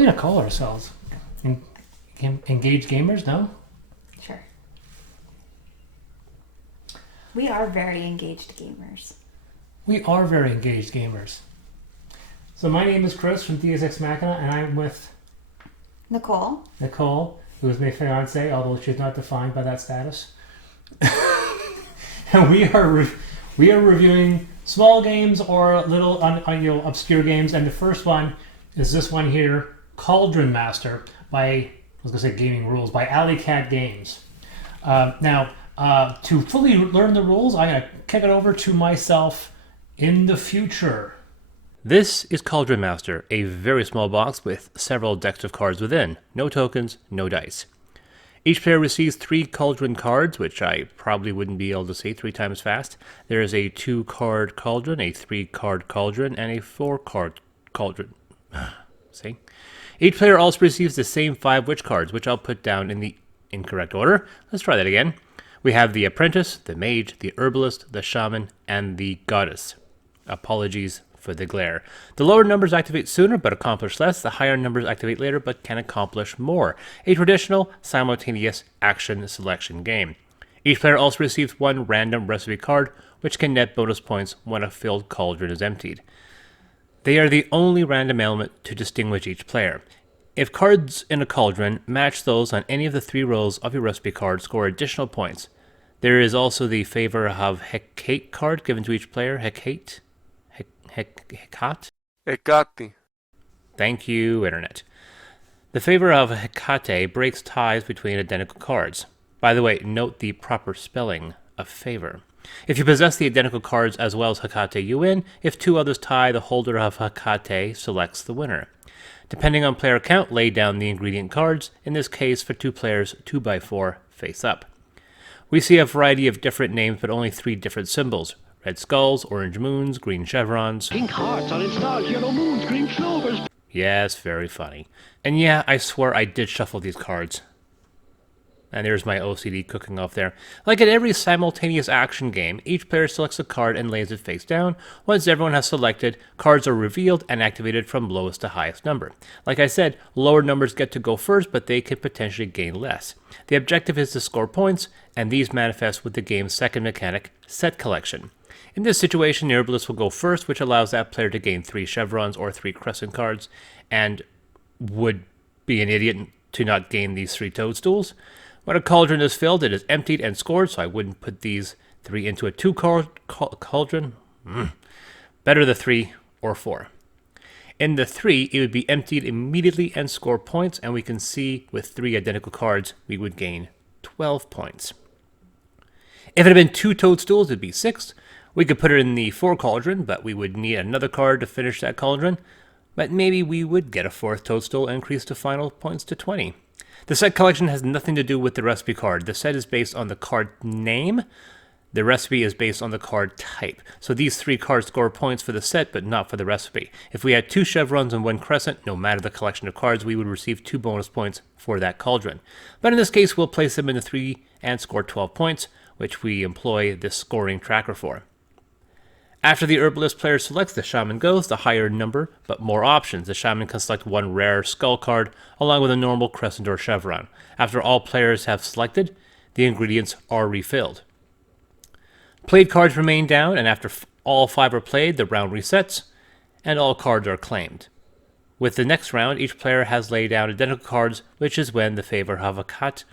we gonna call ourselves? Engaged gamers? No. Sure. We are very engaged gamers. We are very engaged gamers. So my name is Chris from DSX Machina, and I'm with Nicole, who is my fiancé, although she's not defined by that status. And we are reviewing small games or little obscure games, and the first one is this one here, Cauldron Master by, I was going to say Gaming Rules, by Alley Cat Games. Now, to fully learn the rules, I'm going to kick it over to myself in the future. This is Cauldron Master, a very small box with several decks of cards within. No tokens, no dice. Each player receives 3 Cauldron cards, which I probably wouldn't be able to say 3 times fast. There is a 2-card Cauldron, a 3-card Cauldron, and a 4-card Cauldron. See? Each player also receives the same 5 witch cards, which I'll put down in the incorrect order. Let's try that again. We have the Apprentice, the Mage, the Herbalist, the Shaman, and the Goddess. Apologies for the glare. The lower numbers activate sooner but accomplish less. The higher numbers activate later but can accomplish more. A traditional, simultaneous action selection game. Each player also receives 1 random recipe card, which can net bonus points when a filled cauldron is emptied. They are the only random element to distinguish each player. If cards in a cauldron match those on any of the 3 rows of your recipe card, score additional points. There is also the Favor of Hecate card given to each player. Hecate? Hecate? Hecate. Thank you, Internet. The Favor of Hecate breaks ties between identical cards. By the way, note the proper spelling of favor. If you possess the identical cards as well as Hecate, you win. If 2 others tie, the holder of Hecate selects the winner. Depending on player count, lay down the ingredient cards. In this case, for 2 players, 2x4 face up. We see a variety of different names, but only 3 different symbols. Red skulls, orange moons, green chevrons. Pink hearts, orange stars, yellow moons, green clovers. Yes, very funny. And yeah, I swear I did shuffle these cards. And there's my OCD cooking off there. Like in every simultaneous action game, each player selects a card and lays it face down. Once everyone has selected, cards are revealed and activated from lowest to highest number. Like I said, lower numbers get to go first, but they can potentially gain less. The objective is to score points, and these manifest with the game's second mechanic, set collection. In this situation, the Herbalist will go first, which allows that player to gain 3 chevrons or 3 crescent cards, and would be an idiot to not gain these 3 toadstools. When a cauldron is filled, it is emptied and scored, so I wouldn't put these 3 into a 2-card cauldron. Better the 3 or 4. In the 3, it would be emptied immediately and score points, and we can see with 3 identical cards, we would gain 12 points. If it had been 2 toadstools, it'd be 6. We could put it in the 4 cauldron, but we would need another card to finish that cauldron. But maybe we would get a 4th toadstool and increase the final points to 20. The set collection has nothing to do with the recipe card. The set is based on the card name. The recipe is based on the card type. So these 3 cards score points for the set, but not for the recipe. If we had 2 chevrons and 1 crescent, no matter the collection of cards, we would receive 2 bonus points for that cauldron. But in this case, we'll place them in the 3 and score 12 points, which we employ this scoring tracker for. After the Herbalist player selects, the Shaman goes, the higher number, but more options. The Shaman can select 1 rare skull card, along with a normal crescent or chevron. After all players have selected, the ingredients are refilled. Played cards remain down, and after all 5 are played, the round resets, and all cards are claimed. With the next round, each player has laid down identical cards, which is when the Favor of Hecate.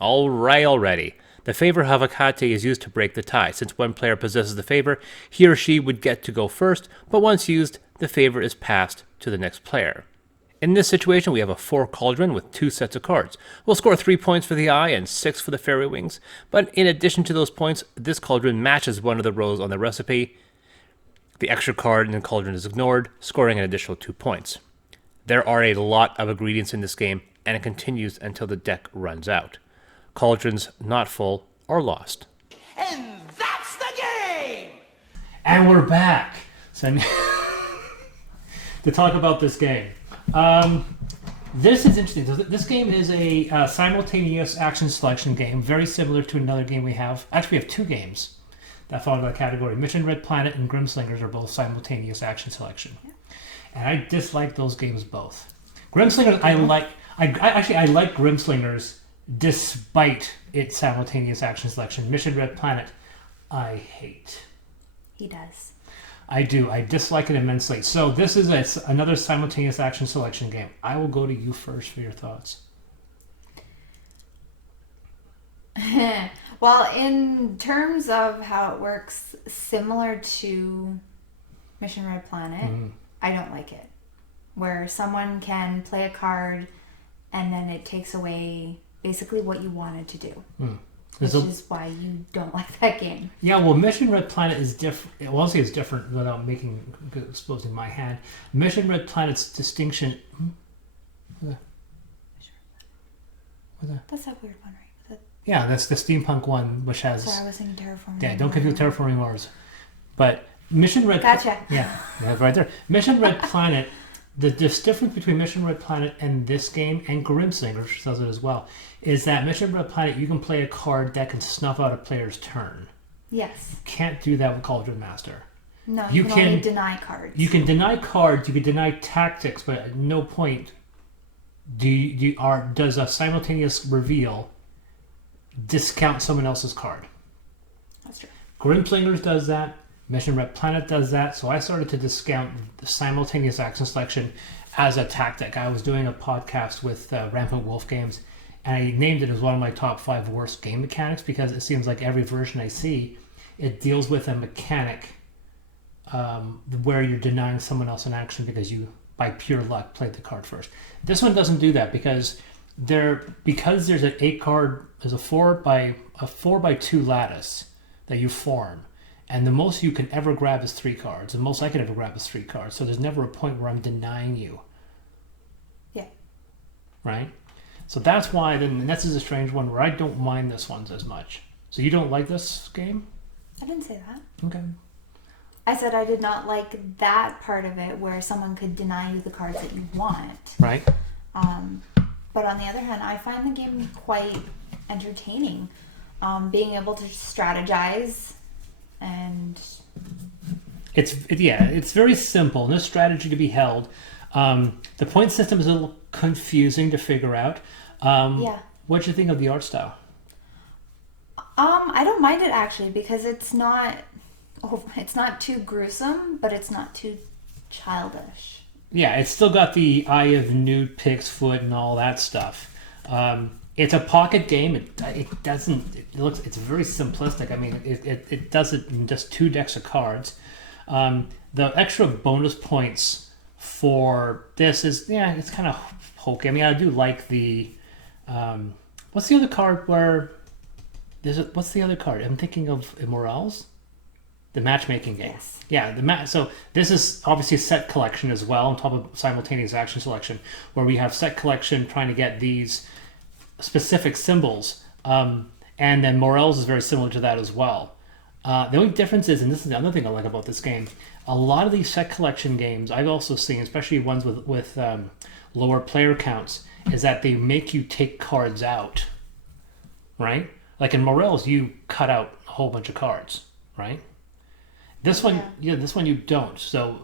Already. The Favor of Hecate is used to break the tie. Since one player possesses the favor, he or she would get to go first, but once used, the favor is passed to the next player. In this situation, we have a 4 cauldron with 2 sets of cards. We'll score 3 points for the eye and 6 for the fairy wings, but in addition to those points, this cauldron matches one of the rows on the recipe. The extra card in the cauldron is ignored, scoring an additional 2 points. There are a lot of ingredients in this game, and it continues until the deck runs out. Cauldrons not full are lost. And that's the game! And we're back. So, to talk about this game. This is interesting. This game is a simultaneous action selection game, very similar to another game we have. Actually, we have 2 games that fall into that category. Mission Red Planet and Grimslingers are both simultaneous action selection. And I dislike those games both. Grimslingers, I like. I like Grimslingers despite its simultaneous action selection. Mission Red Planet, I hate. He does. I do. I dislike it immensely. So this is another simultaneous action selection game. I will go to you first for your thoughts. Well, in terms of how it works, similar to Mission Red Planet, I don't like it. Where someone can play a card and then it takes away basically what you wanted to do. Which is why you don't like that game. Yeah, well, Mission Red Planet is different. Well, I'll say it's different without exposing my hand. Mission Red Planet's distinction. That's that weird one, right? Yeah, that's the steampunk one, which has. Sorry, I was thinking Terraforming. Yeah, don't confuse Terraforming Mars. But Mission Red. Gotcha. Yeah, that's right there. Mission Red Planet. The difference between Mission Red Planet and this game, and Grimslingers, which does it as well, is that Mission Red Planet, you can play a card that can snuff out a player's turn. Yes. Can't do that with Cauldron Master. No, you can only deny cards. You can deny cards, you can deny tactics, but at no point does a simultaneous reveal discount someone else's card. That's true. Grimslingers does that. Mission Red Planet does that. So I started to discount the simultaneous action selection as a tactic. I was doing a podcast with Rampant Wolf Games, and I named it as one of my top 5 worst game mechanics because it seems like every version I see, it deals with a mechanic where you're denying someone else an action because you, by pure luck, played the card first. This one doesn't do that because there's an 8 card, there's a 4 by 2 lattice that you form. And the most you can ever grab is 3 cards. The most I can ever grab is 3 cards. So there's never a point where I'm denying you. Yeah. Right? So that's why, then this is a strange one where I don't mind this one as much. So you don't like this game? I didn't say that. Okay. I said I did not like that part of it where someone could deny you the cards that you want. Right. But on the other hand, I find the game quite entertaining. Being able to strategize. And it's very simple. No strategy to be held. The point system is a little confusing to figure out. Yeah. What do you think of the art style? I don't mind it actually because it's not too gruesome, but it's not too childish. Yeah, it's still got the Eye of Newt, Pig's Foot, and all that stuff. It's a pocket game. It's very simplistic. I mean, it does it in just 2 decks of cards. The extra bonus points for this is, it's kind of hokey. I mean, I do like the, what's the other card where, what's the other card? I'm thinking of Immortals, the matchmaking game. Yes. Yeah, so this is obviously set collection as well, on top of simultaneous action selection, where we have set collection trying to get these specific symbols, and then Morels is very similar to that as well. The only difference is, and this is the other thing I like about this game, a lot of these set collection games I've also seen, especially ones with lower player counts, is that they make you take cards out, right? Like in Morels, you cut out a whole bunch of cards, right? This one, this one you don't. So,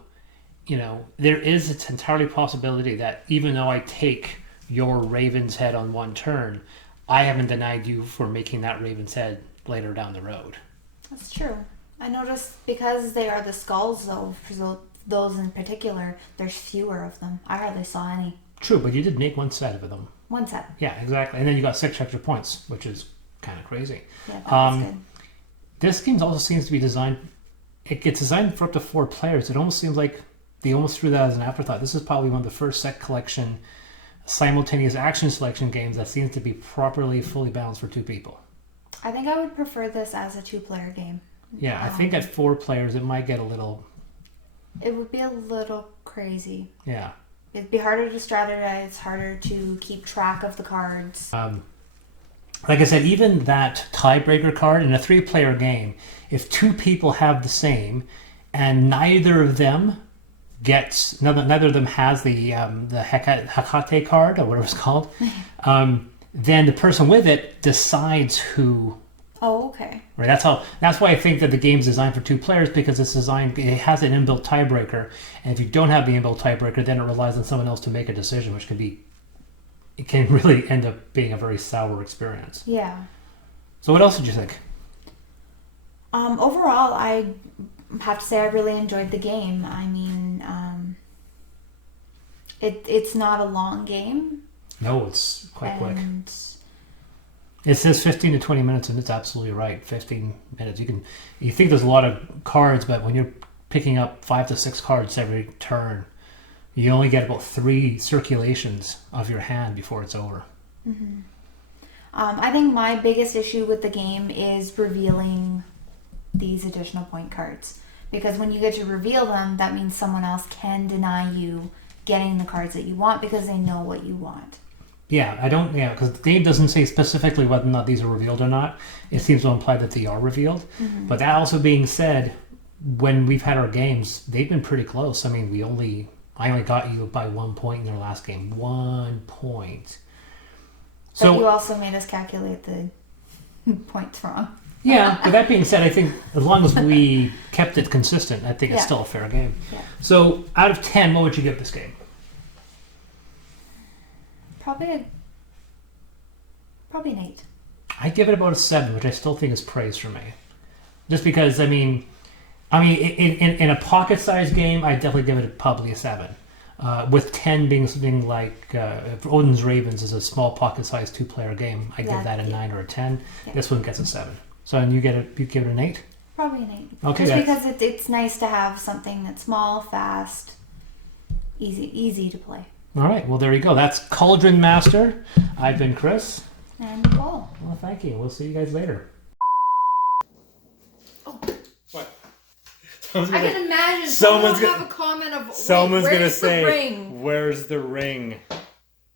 there is it's entirely possibility that even though I take your Raven's Head on one turn, I haven't denied you for making that Raven's Head later down the road. That's true. I noticed because they are the skulls, though, for those in particular, there's fewer of them. I hardly saw any. True, but you did make 1 set of them. 1 set. Yeah, exactly. And then you got 6 extra points, which is kind of crazy. Yeah, that was good. This game also seems to be designed... It gets designed for up to 4 players. It almost seems like they almost threw that as an afterthought. This is probably one of the first set collection simultaneous action selection games that seems to be properly fully balanced for 2 people. I think I would prefer this as a 2-player game. Yeah, I think at 4 players it might get a little... It would be a little crazy. Yeah. It'd be harder to strategize, harder to keep track of the cards. Like I said, even that tiebreaker card in a 3-player game, if 2 people have the same and neither of them has the Hekate card or whatever it's called, then the person with it decides who Oh, okay. Right. That's why I think that the game's designed for 2 players, because it has an inbuilt tiebreaker, and if you don't have the inbuilt tiebreaker, then it relies on someone else to make a decision, which it can really end up being a very sour experience. Yeah. So what else did you think? Overall, I have to say I really enjoyed the game. I mean, it's not a long game. No, it's quite quick. And It says 15 to 20 minutes, and it's absolutely right. 15 minutes. You think there's a lot of cards, but when you're picking up 5 to 6 cards every turn, you only get about 3 circulations of your hand before it's over. Mm-hmm. I think my biggest issue with the game is revealing these additional point cards. Because when you get to reveal them, that means someone else can deny you getting the cards that you want because they know what you want. Yeah, because the game doesn't say specifically whether or not these are revealed or not. It seems to imply that they are revealed. Mm-hmm. But that also being said, when we've had our games, they've been pretty close. I mean, I only got you by 1 point in your last game. 1 point. But you also made us calculate the points wrong. Yeah, but that being said, I think as long as we kept it consistent, I think it's still a fair game. Yeah. So, out of 10, what would you give this game? Probably an 8. I give it about a 7, which I still think is praise for me. Just because, in a pocket-sized game, I definitely give it probably a 7. With 10 being something like Odin's Ravens is a small pocket-sized 2-player game, I give that a 9 or a 10. Yeah. This one gets a 7. So, and you give it an 8? Probably an 8. Okay, just because it's nice to have something that's small, fast, easy to play. All right, well, there you go. That's Cauldron Master. I've been Chris. And Nicole. Well, thank you. We'll see you guys later. Oh. What? I can imagine someone's have a comment of, someone's where's gonna the say, ring? "Where's the ring?"